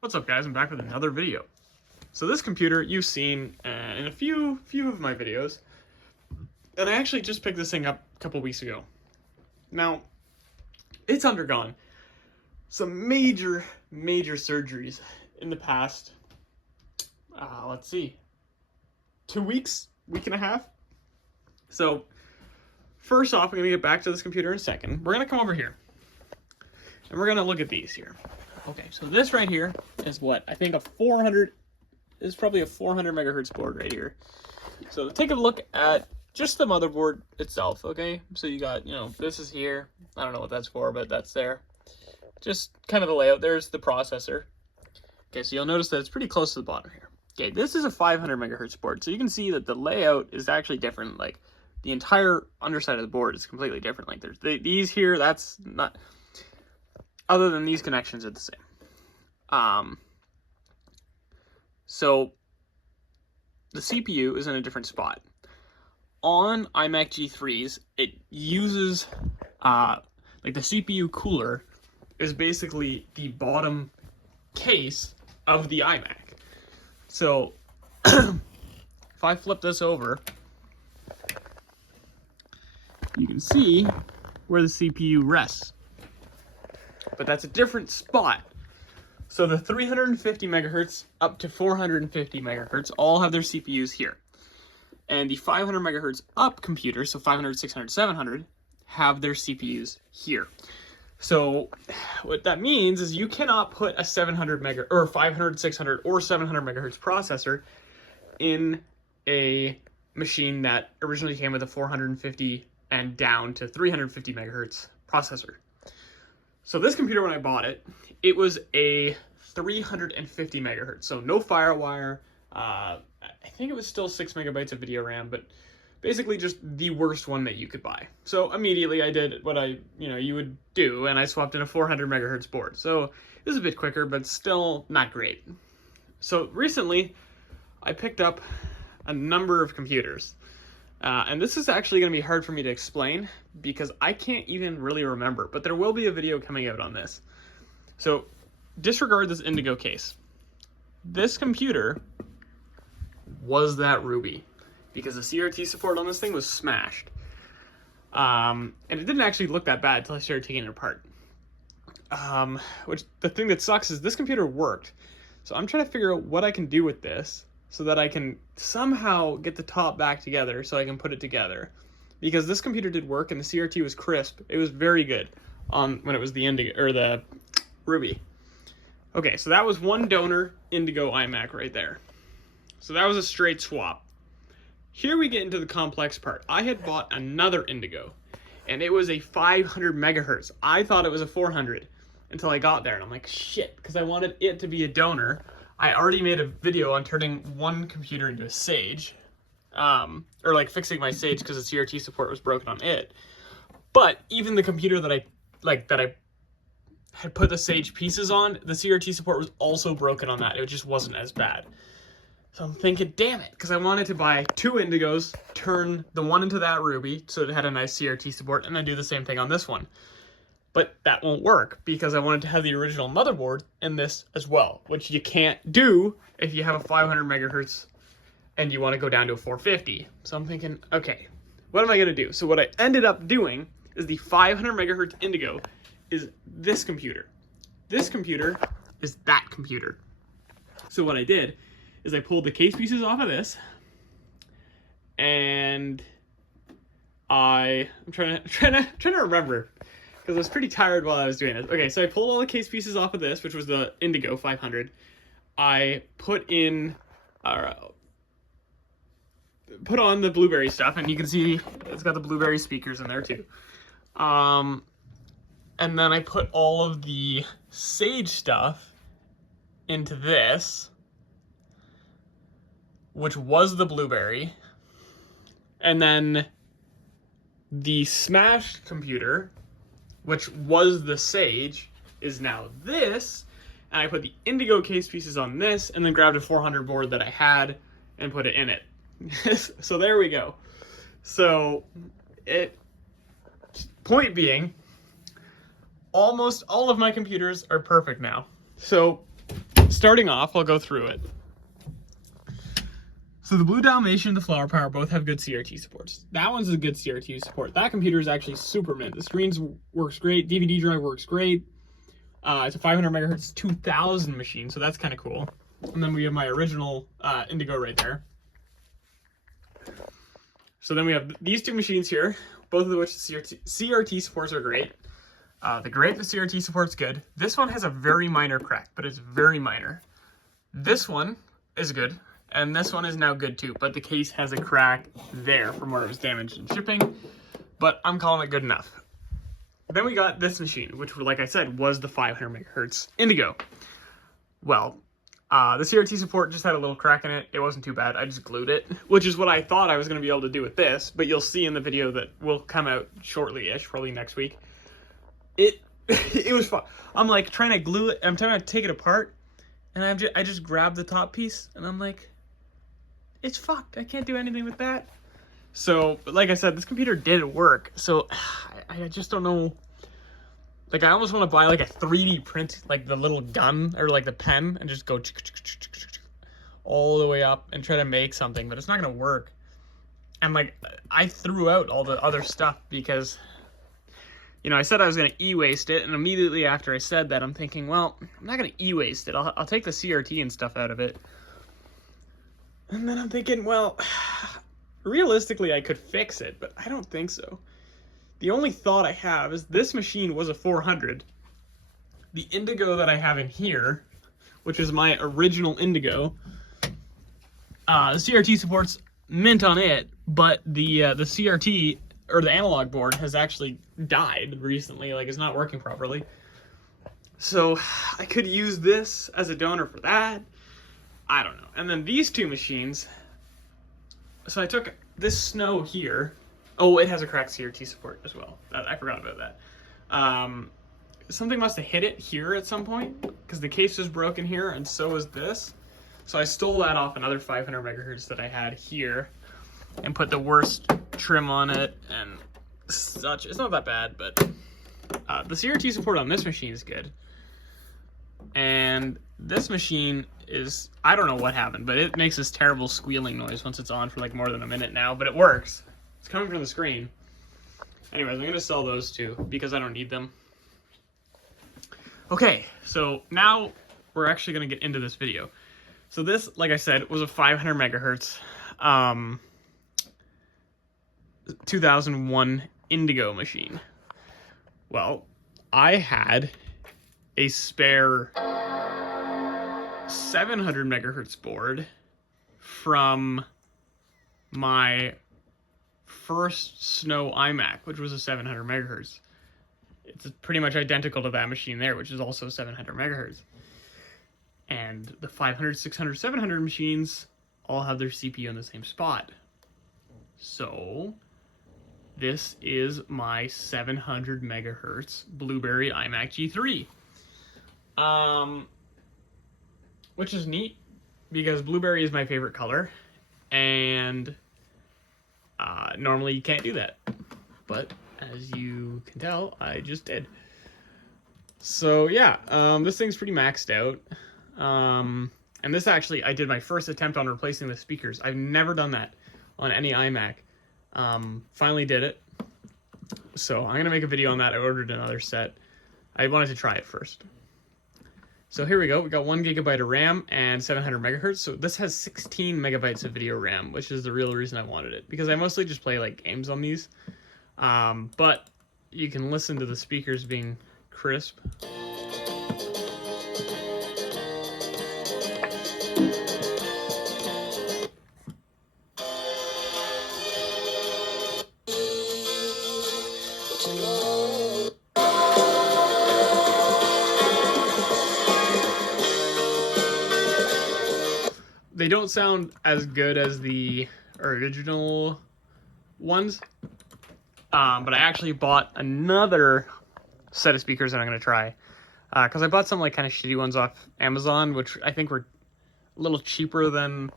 What's up, guys? I'm back with another video. So this computer you've seen in a few of my videos, and I actually just picked this thing up a couple weeks ago. Now, it's undergone some major surgeries in the past, let's see, 2 weeks, week and a half. So, first off, I'm going to get back to this computer in a second. We're going to come over here, and we're going to look at these here. Okay, so this right here is what? I think is probably a 400 megahertz board right here. So take a look at just the motherboard itself, okay? So you got, this is here. I don't know what that's for, but that's there. Just kind of the layout. There's the processor. Okay, so you'll notice that it's pretty close to the bottom here. Okay, this is a 500 megahertz board. So you can see that the layout is actually different. Like, the entire underside of the board is completely different. Like, there's these here, that's not... Other than these connections are the same. So the CPU is in a different spot. On iMac G3s, it uses, like the CPU cooler is basically the bottom case of the iMac. So if I flip this over, you can see where the CPU rests. But that's a different spot. So the 350 megahertz up to 450 megahertz all have their CPUs here. And the 500 megahertz up computers, so 500, 600, 700, have their CPUs here. So what that means is you cannot put a 700 mega or 500, 600, or 700 megahertz processor in a machine that originally came with a 450 and down to 350 megahertz processor. So this computer, when I bought it, it was a 350 megahertz. So no FireWire. I think it was still 6 megabytes of video RAM, but basically just the worst one that you could buy. So immediately I did what you would do, and I swapped in a 400 megahertz board. So it was a bit quicker, but still not great. So recently, I picked up a number of computers. And this is actually going to be hard for me to explain because I can't even really remember, but there will be a video coming out on this. So disregard this Indigo case. This computer was that Ruby because the CRT support on this thing was smashed. And it didn't actually look that bad until I started taking it apart. Which the thing that sucks is this computer worked. So I'm trying to figure out what I can do with this so that I can somehow get the top back together so I can put it together. Because this computer did work and the CRT was crisp. It was very good when it was the Indigo or the Ruby. Okay, so that was one donor Indigo iMac right there. So that was a straight swap. Here we get into the complex part. I had bought another Indigo and it was a 500 megahertz. I thought it was a 400 until I got there and I'm like, shit, because I wanted it to be a donor. I already made a video on turning one computer into a Sage, or like fixing my Sage because the CRT support was broken on it. But even the computer that I had put the Sage pieces on, the CRT support was also broken on that. It just wasn't as bad. So I'm thinking, damn it, because I wanted to buy two Indigos, turn the one into that Ruby so it had a nice CRT support, and then do the same thing on this one. But that won't work because I wanted to have the original motherboard in this as well, which you can't do if you have a 500 megahertz and you want to go down to a 450. So I'm thinking, okay, what am I going to do? So what I ended up doing is the 500 megahertz Indigo is this computer. This computer is that computer. So what I did is I pulled the case pieces off of this and I'm trying to remember, because I was pretty tired while I was doing this. Okay, so I pulled all the case pieces off of this, which was the Indigo 500. I put on the Blueberry stuff, and you can see it's got the Blueberry speakers in there too. And then I put all of the Sage stuff into this, which was the Blueberry. And then the smashed computer, which was the Sage, is now this, and I put the Indigo case pieces on this, and then grabbed a 400 board that I had and put it in it. So there we go. So point being, almost all of my computers are perfect now. So starting off, I'll go through it. So the Blue Dalmatian and the Flower Power both have good CRT supports. That one's a good CRT support. That computer is actually super mint. The screens works great. DVD drive works great. It's a 500 megahertz 2000 machine, so that's kind of cool. And then we have my original Indigo right there. So then we have these two machines here, both of which the CRT supports are great. The CRT support's good. This one has a very minor crack, but it's very minor. This one is good. And this one is now good too, but the case has a crack there from where it was damaged in shipping, but I'm calling it good enough. Then we got this machine, which, like I said, was the 500 megahertz Indigo. Well, the CRT support just had a little crack in it. It wasn't too bad. I just glued it, which is what I thought I was going to be able to do with this, but you'll see in the video that will come out shortly-ish, probably next week. It was fun. I'm like trying to glue it. I'm trying to take it apart, and I just grabbed the top piece, and I'm like, it's fucked. I can't do anything with that. So, like I said, this computer did work. So, I just don't know. Like, I almost want to buy, like, a 3D print, like, the little gun, or, like, the pen, and just go all the way up and try to make something. But it's not going to work. And, like, I threw out all the other stuff because, you know, I said I was going to e-waste it. And immediately after I said that, I'm thinking, well, I'm not going to e-waste it. I'll take the CRT and stuff out of it. And then I'm thinking, well, realistically, I could fix it, but I don't think so. The only thought I have is this machine was a 400. The Indigo that I have in here, which is my original Indigo, the CRT supports mint on it, but the CRT, or the analog board, has actually died recently, like it's not working properly. So I could use this as a donor for that. I don't know. And then these two machines, so I took this Snow here. Oh, it has a cracked CRT support as well. I forgot about that. Something must have hit it here at some point, because the case was broken here, and so was this. So I stole that off another 500 megahertz that I had here, and put the worst trim on it, and such. It's not that bad, but the CRT support on this machine is good. And this machine is, I don't know what happened, but it makes this terrible squealing noise once it's on for like more than a minute now, but it works. It's coming from the screen. Anyways, I'm going to sell those two because I don't need them. Okay, so now we're actually going to get into this video. So this, like I said, was a 500 megahertz 2001 Indigo machine. Well, I had a spare 700 megahertz board from my first Snow iMac, which was a 700 megahertz. It's pretty much identical to that machine there, which is also 700 megahertz. And the 500, 600, 700 machines all have their CPU in the same spot. So this is my 700 megahertz Blueberry iMac G3. Which is neat because blueberry is my favorite color, and normally you can't do that, but as you can tell, I just did. So yeah, this thing's pretty maxed out, and this actually, I did my first attempt on replacing the speakers. I've never done that on any iMac. Finally did it, so I'm gonna make a video on that. I ordered another set. I wanted to try it first. So here we go. We got 1 gigabyte of RAM and 700 megahertz. So this has 16 megabytes of video RAM, which is the real reason I wanted it, because I mostly just play like games on these. But you can listen to the speakers being crisp. They don't sound as good as the original ones, but I actually bought another set of speakers that I'm going to try, because I bought some like kind of shitty ones off Amazon, which I think were a little cheaper than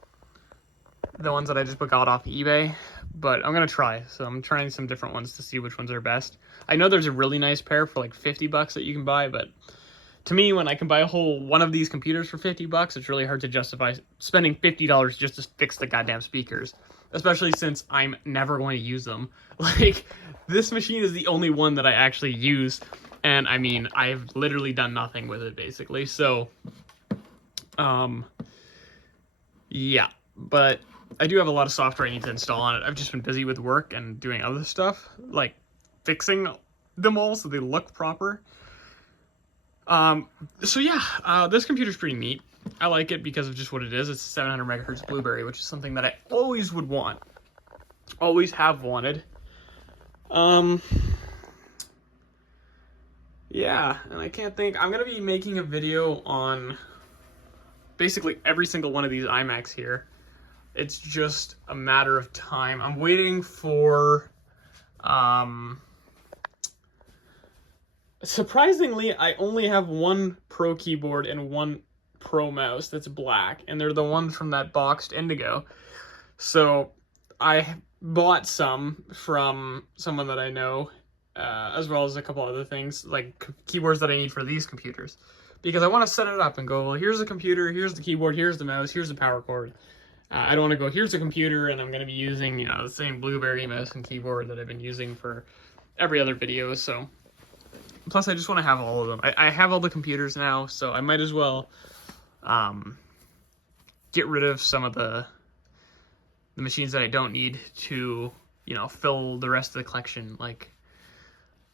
the ones that I just got off eBay, but I'm going to try. So I'm trying some different ones to see which ones are best. I know there's a really nice pair for like $50 that you can buy, but to me, when I can buy a whole one of these computers for $50, it's really hard to justify spending $50 just to fix the goddamn speakers. Especially since I'm never going to use them. Like, this machine is the only one that I actually use. And, I mean, I've literally done nothing with it, basically. So, yeah. But I do have a lot of software I need to install on it. I've just been busy with work and doing other stuff. Like, fixing them all so they look proper. So yeah, this computer's pretty neat. I like it because of just what it is. It's a 700 megahertz Blueberry, which is something that I always would want. Always have wanted. Yeah, and I can't think. I'm going to be making a video on basically every single one of these iMacs here. It's just a matter of time. I'm waiting for, surprisingly, I only have one Pro keyboard and one Pro mouse that's black, and they're the ones from that boxed Indigo. So I bought some from someone that I know, as well as a couple other things, like keyboards that I need for these computers. Because I want to set it up and go, well, here's the computer, here's the keyboard, here's the mouse, here's the power cord. I don't want to go, here's the computer, and I'm going to be using, you know, the same Blueberry mouse and keyboard that I've been using for every other video, so... Plus, I just want to have all of them. I have all the computers now, so I might as well get rid of some of the machines that I don't need to, you know, fill the rest of the collection. Like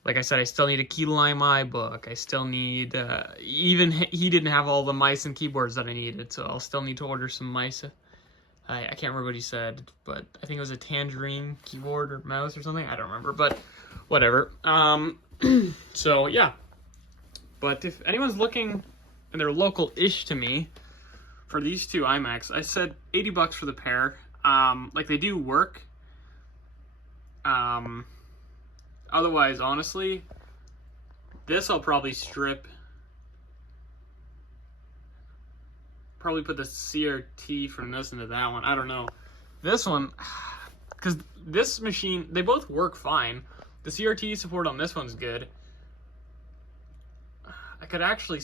I said, I still need a key to my book. I still need, even he didn't have all the mice and keyboards that I needed, so I'll still need to order some mice. I can't remember what he said, but I think it was a Tangerine keyboard or mouse or something. I don't remember, but whatever. So yeah, but if anyone's looking and they're local-ish to me for these two iMacs, I said $80 for the pair. Like, they do work. Otherwise, honestly, this I'll probably strip. Probably put the CRT from this into that one. I don't know. This one, because this machine, they both work fine. The CRT support on this one's good. I could actually...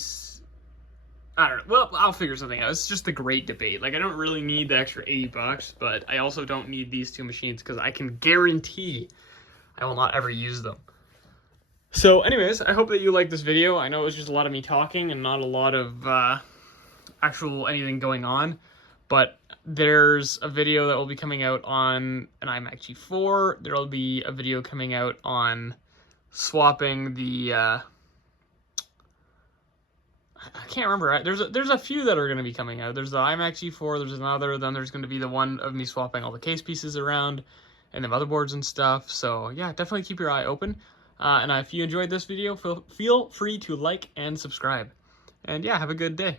I don't know. Well, I'll figure something out. It's just a great debate. Like, I don't really need the extra $80, but I also don't need these two machines because I can guarantee I will not ever use them. So, anyways, I hope that you liked this video. I know it was just a lot of me talking and not a lot of actual anything going on, but there's a video that will be coming out on an iMac G4. There will be a video coming out on swapping the, I can't remember. There's a few that are going to be coming out. There's the iMac G4, there's another, then there's going to be the one of me swapping all the case pieces around and the motherboards and stuff. So yeah, definitely keep your eye open. And if you enjoyed this video, feel free to like and subscribe. And yeah, have a good day.